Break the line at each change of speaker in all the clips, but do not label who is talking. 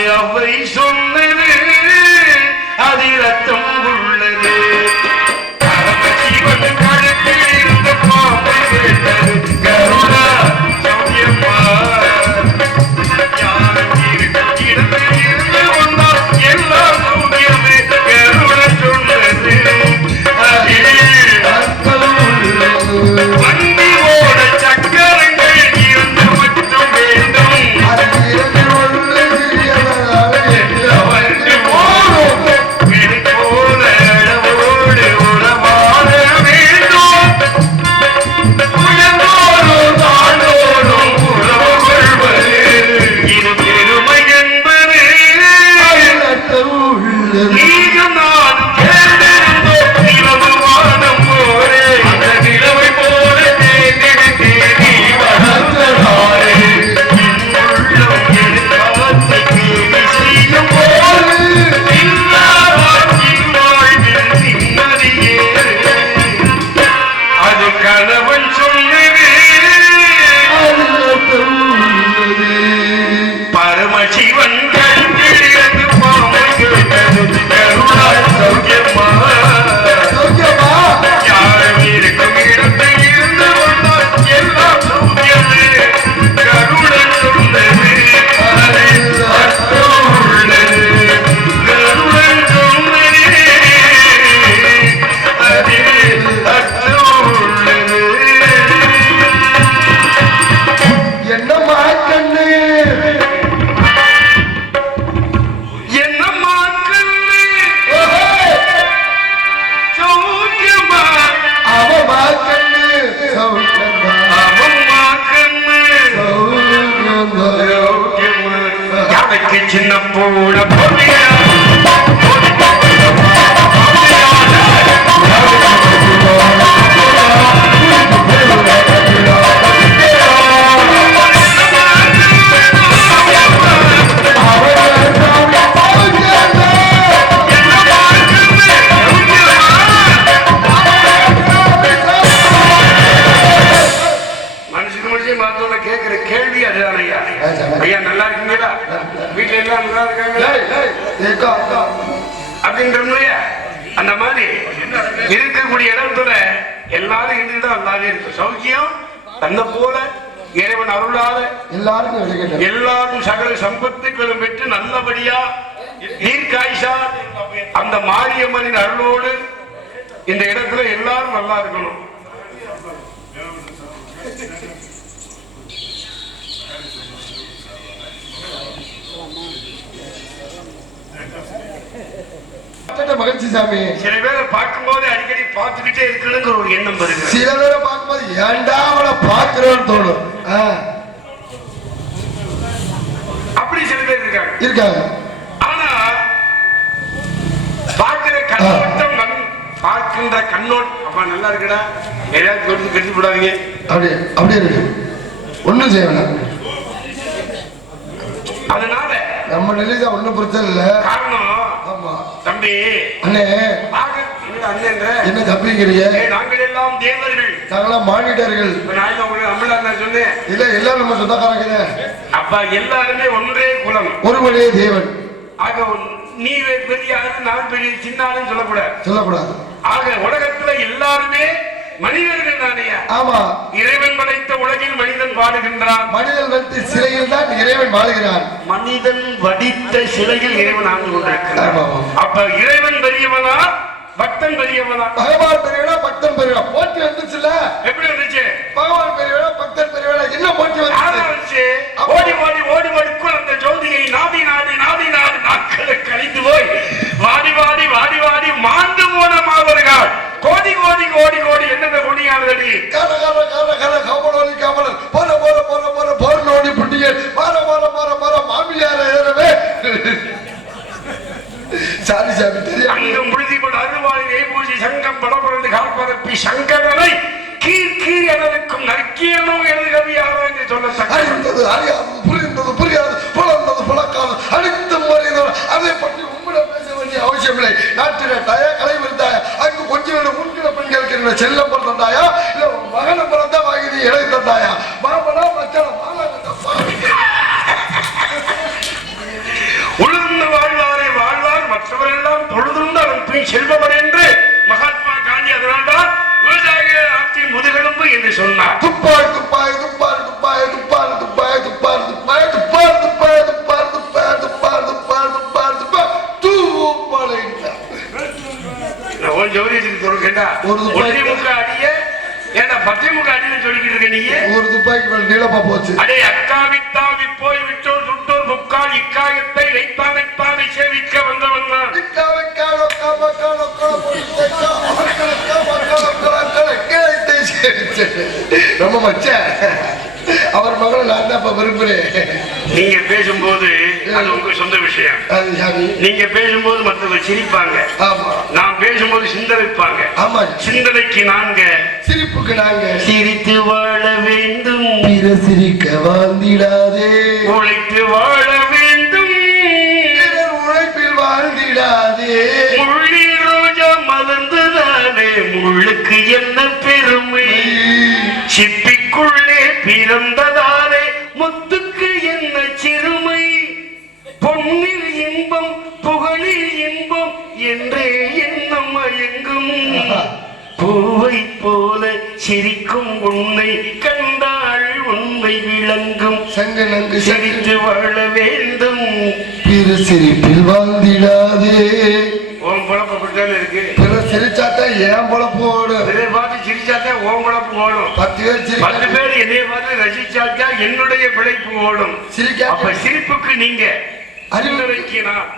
அது
அவை நல்லா இருக்கணும்.
மகிழ்ச்சி சாமி.
சில பேரை பார்க்கும்போது அடிக்கடி பார்த்துக்கிட்டே இருக்கணுங்கிற ஒரு எண்ணம்
சில பேரை பார்க்கும்போது ஏன்டா அவளை பார்க்கிறோன்னு தோணும்?
அப்படி சில பேர் இருக்காங்க.
இருக்காங்க.
பார்க்கின்ற கண்ணோட்டம் அப்ப நல்லா இருக்குடா? எதையாவது கொடுத்து கெடுத்து விடாதீங்க
அப்படியே அப்படியே இருக்கு ஒண்ணும் செய்ய வேணாம்.
அதனால
நம்ம நிலையில ஒண்ணும் பிரச்சனை இல்ல.
காரணம்
ஆமா.
தம்பி
அண்ணே.
என்ன
தப்பிக்கிறீங்க?
நாங்கள் எல்லாம் தேவர்கள்.
நாங்களாம்
நான் சொன்னேன்.
இல்ல எல்லாரும் நம்ம சொந்தக்காரங்க
அப்ப எல்லாருமே ஒன்றே குலம்.
ஒருவனே தேவன்.
ஆக நீ பெரிய நான் பெரிய சின்ன ஆளுன்னு சொல்லக்கூடாது.
சொல்லக்கூடாது.
ஆக உலகத்துல எல்லாருமே மனிதர்கள் தானேயா
ஆமா.
இறைவன் படைத்த உலகில் மனிதன் வாடுகின்றான்
மனிதன் வந்து சிலையில் தான் இறைவன் வாழுகிறான்.
மனிதன் வடித்த சிலையில் இறைவன் ஆண்டு கொண்டிருக்கிறான். அப்ப இறைவன் பெரியவனா? பக்தன் பெரியவனா?
பகவான் பெரியவனா பக்தன் பெரியவனா? போட்டி வந்துச்சுல்ல?
எப்படி வந்துச்சு?
பகவான் பெரியவனா பக்தன் பெரியவனா? என்ன போட்டி
யாரா
வந்துச்சு
ஓடி ஓடி ஓடி ஓடிக்குள் அந்த ஜோதியை நாடி நாடி நாடி நாடி நாட்களை கழிந்து போய் வாடி வாடி வாடி வாடி மாண்டு போன மாவர்கள் கோடி கோடி கோடி கோடி என்னென்ன கொடியானதடி
கர கர கர கர கமலோலி கமலன். போற போற போற போற நோடி புட்டிய மாற மாற மாற மாற மாமியார ஏறவே. சாரி சாமி தெரியும்
அங்கம் முழுதிபட அருவாளி நெய்பூசி சங்கம் படபுரந்து கால்பரப்பி கீழ் நக்கீரனும் எழுகவி யாரோ என்று சொல்ல
அறிந்தது அறியாது புரிந்தது புரியாது புலர்ந்தது புலக்காது அடித்தும் வருகிறது அதை பற்றி உங்களிடம் பேச வேண்டிய அவசியமில்லை நாட்டில தாயா கலைவிருந்தாயா அங்கு கொஞ்சம் முன்கிட பெண்களுக்கு செல்லம் பிறந்தாயா இல்ல மகனை பிறந்தா வாங்கி இழை தந்தாயா?
ஒரு திமுக அடிய? ஏன்னா பத்திமுக அடின்னு சொல்லிக்கிட்டு இருக்க நீ
ஒரு துப்பாக்கி மேல போச்சு.
அடே அக்கா வித்தாவி போய் விட்டோர் சுட்டோர் முக்கால் இக்காயத்தை வைத்தாமைத்தாமை சேவிக்க வந்தவன் தான்
நம்ம மச்ச. அவர் மகளை நான் தான் விரும்புறேன்.
நீங்க பேசும்போது அது உங்க சொந்த விஷயம். நீங்க பேசும்போது மற்றவங்க சிரிப்பாங்க.
ஆமா.
நான் பேசும்போது சிந்தனைப்பாங்க.
ஆமா.
சிந்தனைக்கு நாங்க
சிரிப்புக்கு நாங்க
சிரித்து வாழ வேண்டும்.
பிற சிரிக்க வாழ்ந்திடாதே
உழைத்து வாழ பிறந்ததாலே முத்துக்கு என்ன சிறுமை? பொன்னில் இன்பம் புகழில் இன்பம் என்றே எண்ணம் மயங்கும் பூவை போல சிரிக்கும் உன்னை கண்டாள் உண்மை விளங்கும்.
சங்க நங்கு சரி
சிரித்து வாழ வேண்டும்.
பிற சிரிப்பில் வாழ்ந்திடாதே
உன் பொழப்பு அப்படித்தானே இருக்கு
பிற சிரிச்சாட்டா ஏன் பொழப்பு ஓடும்
இதை பார்த்து சிரிச்சாதான் உன் பொழப்பு ஓடும்.
பத்து பேர்
பத்து பேர் என்னைய பார்த்து ரசிச்சாக்கா என்னுடைய பிழைப்பு ஓடும். அப்ப சிரிப்புக்கு நீங்க
அறிவு
அறிவுரைக்கு நான்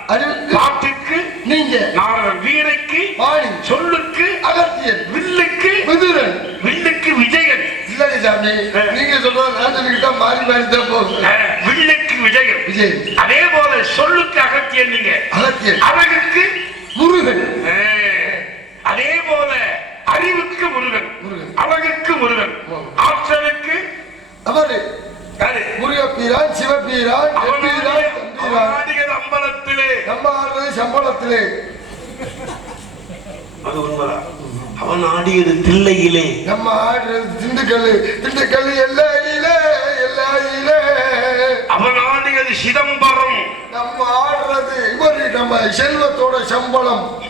பாட்டுக்கு
நீங்க
நான் வீணைக்கு
வாணி
சொல்லுக்கு
அகத்தியன்
வில்லுக்கு
விதுரன்
வில்லுக்கு விஜயன்.
இல்லடி சாமி நீங்க சொல்றது மாறி மாறி தான் போகும்
வில்லுக்கு விஜயன்.
விஜய்
அதே போல சொல்லுக்கு அகத்தியன் நீங்க.
அகத்தியன்.
அழகுக்கு
முருகன்.
அதே போல அறிவுக்கு முருகன். அழகுக்கு முருகன். ஆற்றலுக்கு
அவரு? முருகப்பீரான் சிவபீரான் எப்பீரான்
அவனாடிய-
தம்பீரான்.
அம்பலத்திலே.
நம்ம ஆடுறது சம்பளத்திலே.
அது உண்மைதான் அவன் ஆடியது தில்லையிலே.
நம்ம ஆடுறது திண்டுக்கல் திண்டுக்கல் எல்லையிலே எல்லையிலே.
அவன் ஆடியது சிதம்பரம்.
நம்ம ஆடுறது இவரு நம்ம செல்வத்தோட சம்பளம்.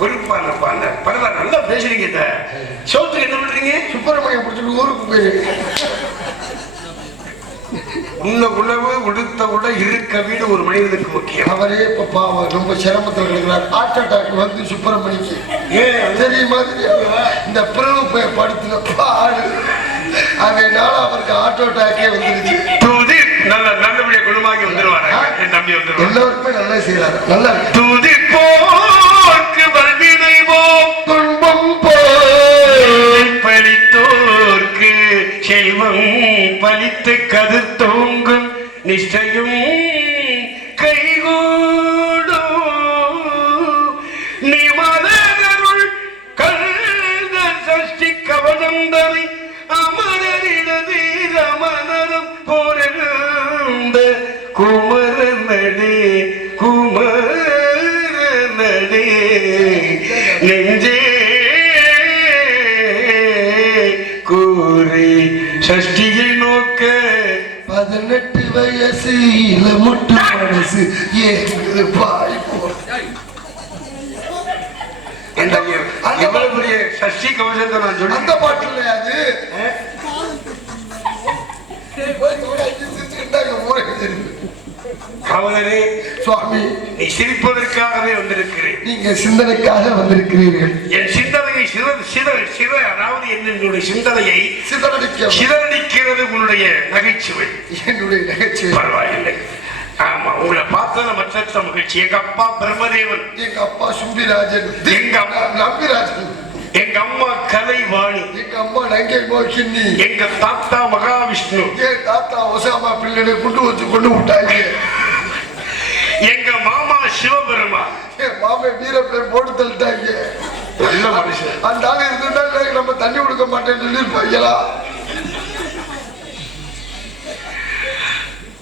பொறுப்பான பாண்ட பரவாயில்ல நல்லா பேசுறீங்க சோத்துக்கு என்ன பண்றீங்க?
சுப்பிரமணியம் பிடிச்சிட்டு ஊருக்கு போயிரு.
உள்ள உழவு உடுத்த உட இருக்க வீடு ஒரு மனிதனுக்கு முக்கியம்.
அவரே இப்ப பாவம் ரொம்ப சிரமத்தில் கிடக்கிறார் ஹார்ட் அட்டாக் வந்து சுப்பிரமணிக்கு.
ஏன்
தெரியுமா தெரியாதா? இந்த பிறகு போய் படுத்தின பாடு. அதனால அவருக்கு ஹார்ட் அட்டாக்கே வந்துருச்சு.
நல்ல நல்லபடியா குணமாகி வந்துருவாரு. என் தம்பி வந்துருவாரு.
எல்லோருக்குமே நல்லா செய்யறாரு நல்லா இருக்கு. துன்பம் போய்
பலித்தோர்க்கு செல்வம் பலித்து கதிர் தோங்கும் நிஷ்டையும் கைகூடும் நிமலருள் கல்த சஷ்டி கவனந்தனை அமரரிடதி ரமணரும் போரந்த
இல முட்டு மனசு ஏங்குது பாய். போல்
அந்த எவ்வளவு பெரிய சஷ்டி கவசத்தை நான் சொல்லி
அந்த பாட்டுல அது.
காவலரே
சுவாமி.
நீ சிரிப்பதற்காகவே வந்திருக்கிறேன்.
நீங்க சிந்தனைக்காக வந்திருக்கிறீர்கள்.
என் சிந்தனையை சித சித சித அதாவது என்னுடைய சிந்தனையை
சிதறடிக்க
சிதறடிக்கிறது உன்னுடைய நகைச்சுவை.
என்னுடைய நகைச்சுவை.
பரவாயில்லை. ஆமா உங்களை பார்த்தத மற்ற மகிழ்ச்சி. எங்க அப்பா பிரம்மதேவன்.
எங்க அப்பா சும்பிராஜன்
எங்க அம்மா
நம்பிராஜன்.
எங்க அம்மா கலைவாணி.
எங்க அம்மா நங்கை மோகினி.
எங்க தாத்தா மகாவிஷ்ணு.
என் தாத்தா ஒசாமா பிள்ளைகளை கொண்டு வச்சு கொண்டு விட்டாங்க.
எங்க மாமா சிவபெருமா
என் மாமே வீரப்பிள்ளை போட்டு தள்ளிட்டாங்க.
நல்ல மனுஷன்?
அந்த ஆள் இருந்துட்டா நம்ம தண்ணி கொடுக்க மாட்டேன்னு சொல்லியிருப்பாங்களா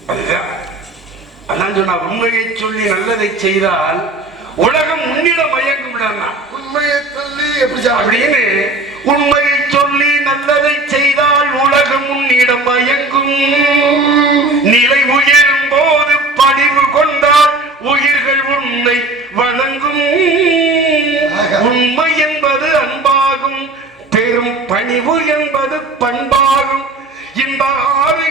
அதுதான் அதான் சொன்னா உண்மையை சொல்லி நல்லதை செய்தால் உலகம் முன்னிடம் மயங்கும்
உண்மையை சொல்லி எப்படி
அப்படின்னு உண்மையை சொல்லி நல்லதை செய்தால் உலகம் உன்னிடம் மயங்கும். நிலை உயரும் போது பணிவு கொண்டால் உயிர்கள் உன்னை வணங்கும் உண்மை என்பது அன்பாகும். பெரும் பணிவு என்பது பண்பாகும். இந்த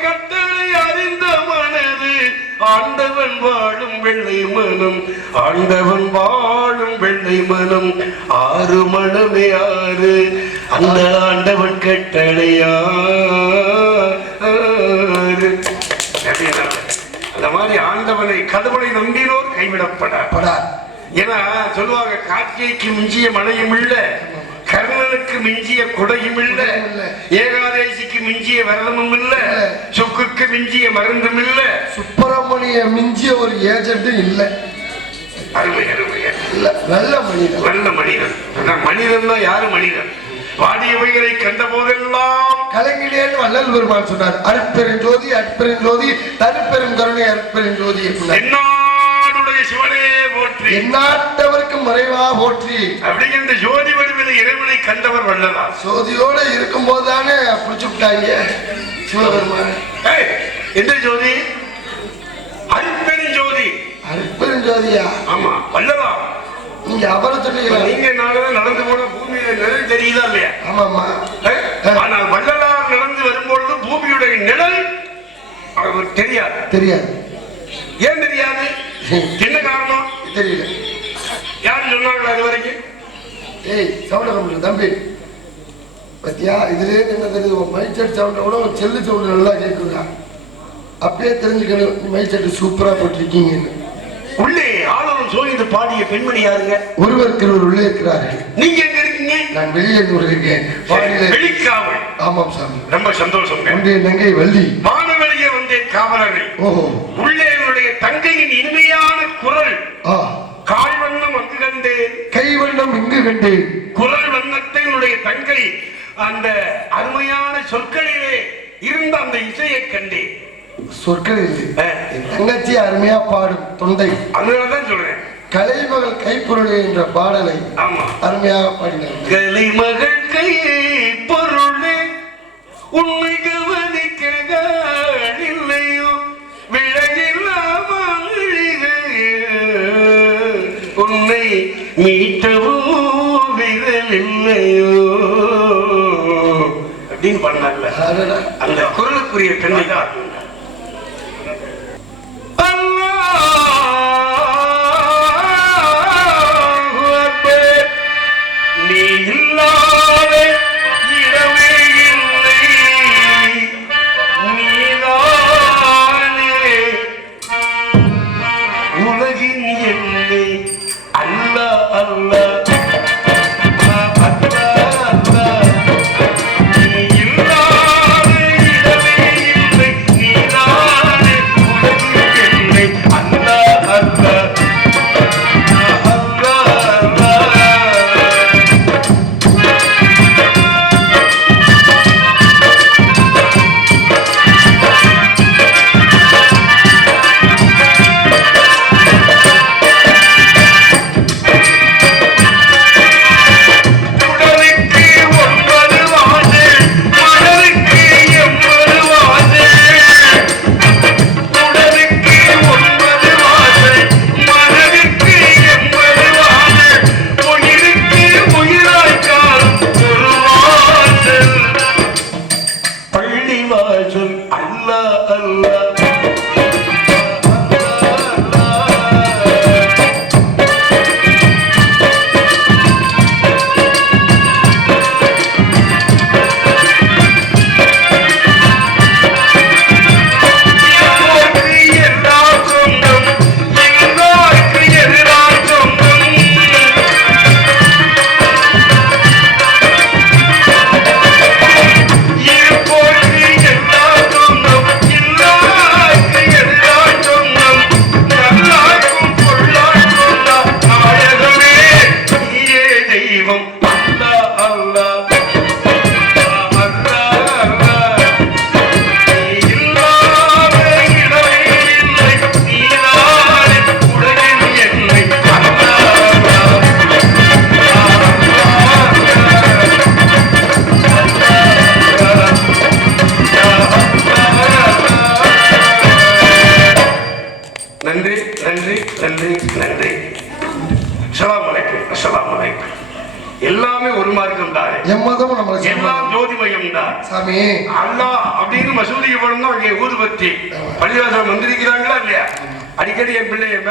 கட்டளை அறிந்த மனது ஆண்டவன் வாழும் வெள்ளை மனம் ஆண்டவன் வாழும் வெள்ளை மனம் ஆறு மனமே ஆறு. அந்த ஆண்டவன் கட்டளையா? அந்த மாதிரி ஆண்டவனை கடவுளை நம்பினோர் கைவிடப்படார்.
படார்.
ஏன்னா சொல்லுவாங்க கார்த்திகைக்கு மிஞ்சிய மழையும் இல்ல கர்ணனுக்கு மிஞ்சிய குடையும் இல்ல. ஏகாதேசிக்கு மிஞ்சிய விரதமும் இல்ல. சுக்குக்கு மிஞ்சிய மருந்தும் இல்ல
சுப்பிரமணிய மிஞ்சிய ஒரு ஏஜென்ட்டும் இல்லை நல்ல மனிதன்
நல்ல மனிதன் மனிதன் தான் யாரு மனிதன் வாடியவைகளை கண்ட போதெல்லாம்
கலைஞரேன்னு வள்ளல் பெருமான் சொன்னார் அருட்பெருஞ்சோதி அற்பெருஞ்சோதி தருப்பெரும் கருணை அருட்பெருஞ்சோதி அப்படின்னார்.
என்னாடுடைய சிவனே
எந்நாட்டவருக்கும் மறைவா போற்றி.
அப்படிங்கிற ஜோதி வடிவில் இறைவனை கண்டவர் வல்லதா
சோதியோட இருக்கும் போதுதானே புடிச்சு விட்டாங்க சிவபெருமான.
எந்த ஜோதி? அருட்பெரும் ஜோதி
அருட்பெருஞ்சோதியா?
ஆமா வல்லதா
நீங்க அவரை சொன்னீங்களா
நீங்க நாளும் நடந்து போன பூமியில நிழல் தெரியுதா இல்லையா?
ஆமாமா
ஏய், ஆனால் வள்ளலார் நடந்து வரும்பொழுது பூமியுடைய நிழல் அவருக்கு தெரியாது.
தெரியாது.
ஏன் தெரியாது? என்ன காரணம்?
தெரியல.
யார் சொன்னாங்களா அது வரைக்கும்?
ஏய் சவுண்ட கம்பெனி தம்பி. பத்தியா? இதுலயே என்ன தெரியுது? உன் மைக் செட் சவுண்டை விட உன் செல்லு சவுண்டு நல்லா கேட்குதா அப்பயே தெரிஞ்சுக்கணும் மைக் செட் சூப்பரா போட்டிருக்கீங்கன்னு.
உள்ளே ஆளுநர் சோதித்து பாடிய பெண்மணி யாருங்க?
ஒருவருக்கு ஒருவர் உள்ளே இருக்கிறார்கள்.
நீங்க எங்க இருக்கீங்க?
நான் வெளியூர் இருக்கேன்.
வெளிக்காவல்.
ஆமாம் சாமி.
ரொம்ப சந்தோஷம்
ஒன்றிய நங்கை வள்ளி.
வானவெளியே வந்தேன் காவலரை
ஓஹோ.
உள்ளே தங்கையின் இனிமையான குரல். கால் வண்ணம் அங்கு கண்டேன்.
கைவண்ணம் இங்கு கண்டேன்.
குரல் வண்ணத்தை என்னுடைய தங்கை அந்த அருமையான சொற்களிலே இருந்த அந்த இசையை கண்டேன்.
சொற்கள் இல்லை
ஆ,
என் தங்கச்சி அருமையா பாடும் தொண்டை.
அதனாலதான் சொல்றேன்.
கலைமகள் கைப்பொருளே என்ற பாடலை
ஆமா.
அருமையாக பாடினார்.
கலைமகள் கை பொருளே உண்மை கவனிக்க இல்லையோ? மீட்டவும் விரல் இல்லையோ அப்படின்னு பண்ணல அந்த குரலுக்குரிய பெண்ணை தான்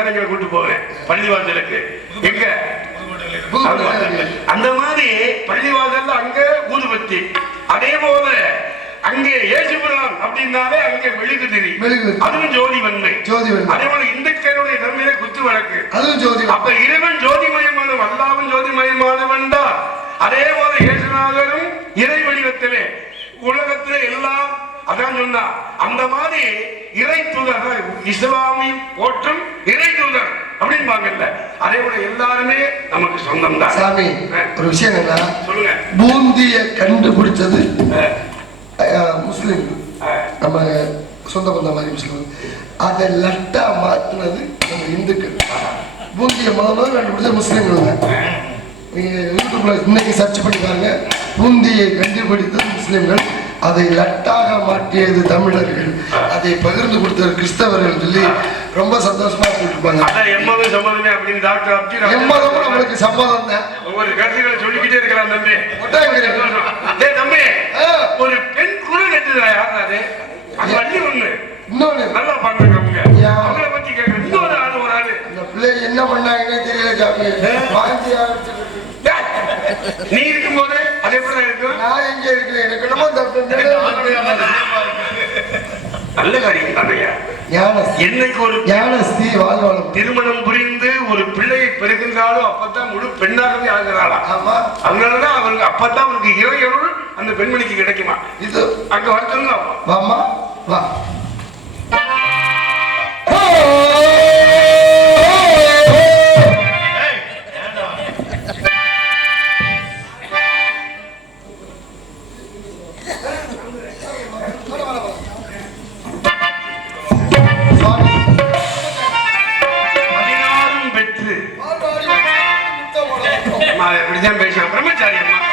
மேனங்களை கூட்டு போவேன் பள்ளிவாசலுக்கு. எங்க. அந்த மாதிரி பள்ளிவாசல்ல அங்க ஊதுபத்தி அதே போல அங்கே ஏசுபுரம் அப்படின்னாலே அங்கே மெழுகுதிரி
மெழுகுதிரி.
அதுவும் ஜோதி வன்மை.
ஜோதி.
அதே போல இந்துக்களுடைய தன்மையில குத்து வழக்கு.
அதுவும் ஜோதி
அப்ப இறைவன் ஜோதிமயமான அல்லாவும் ஜோதிமயமானவன் தான். அதே போல இயேசுநாதரும் இறை வடிவத்திலே உலகத்திலே எல்லாம் அதான் சொன்னா அந்த மாதிரி இறை தூதர் இஸ்லாமியம் போற்றும் இறை தூதர் அப்படிம்பாங்கல்ல அதே போல எல்லாருமே நமக்கு சொந்தம் தான்
சாமி ஒரு விஷயம் என்ன?
சொல்லுங்க.
பூந்திய கண்டுபிடிச்சது முஸ்லிம். நம்ம சொந்த பந்த மாதிரி முஸ்லிம். அதை லட்டா மாற்றினது நம்ம இந்துக்கள். பூந்திய முதல் முதல்ல கண்டுபிடிச்சது முஸ்லிம்கள் தான். நீங்க யூடியூப்ல இன்னைக்கு சர்ச் பண்ணி பாருங்க. பூந்தியை கண்டுபிடித்தது முஸ்லிம்கள். அதை லட்டாக மாற்றியது தமிழர்கள். அதை பகிர்ந்து கொடுத்தது கிறிஸ்தவர்கள் சொல்லி ரொம்ப சந்தோஷமா
அதான் எம்மதம் சம்மதமே அப்படின்னு டாக்டர் அப்துல்
எம்மதமும் நம்மளுக்கு சம்மதம் தான்
ஒவ்வொரு கருத்துக்களை சொல்லிக்கிட்டே இருக்கிறான் தம்பி.
ஒட்டாங்க.
தம்பி ஒரு பெண் குரல் கட்டுதா யார் அது? அது ஒண்ணு.
இன்னொன்னு.
நல்லா பாடுறாங்க அவங்க. அவங்கள பத்தி கேட்கறேன் இன்னொரு ஆளு ஒரு ஆளு.
இந்த பிள்ளை என்ன பண்ணாங்கன்னே தெரியல சாமி. வாந்தி ஆரம்பிச்சிருக்கு.
நீ இருக்கும்போது அது எப்படி இருக்கும்
நான் எங்க இருக்கிறேன்? எனக்கு என்னமோ
நல்ல காரியம் தானையா என்னைக்கு ஒரு
ஞானஸ்தி
திருமணம் புரிந்து ஒரு பிள்ளையை பெறுகின்றாலோ அப்பதான் முழு பெண்ணாகவே ஆகிறாளா?
ஆமா.
அதனாலதான் அவருக்கு அப்பதான் அவருக்கு இறையருள் அந்த பெண்மணிக்கு கிடைக்குமா?
இது
அங்க வரச்சுங்க
வாமா வா. చేశాడమ్మా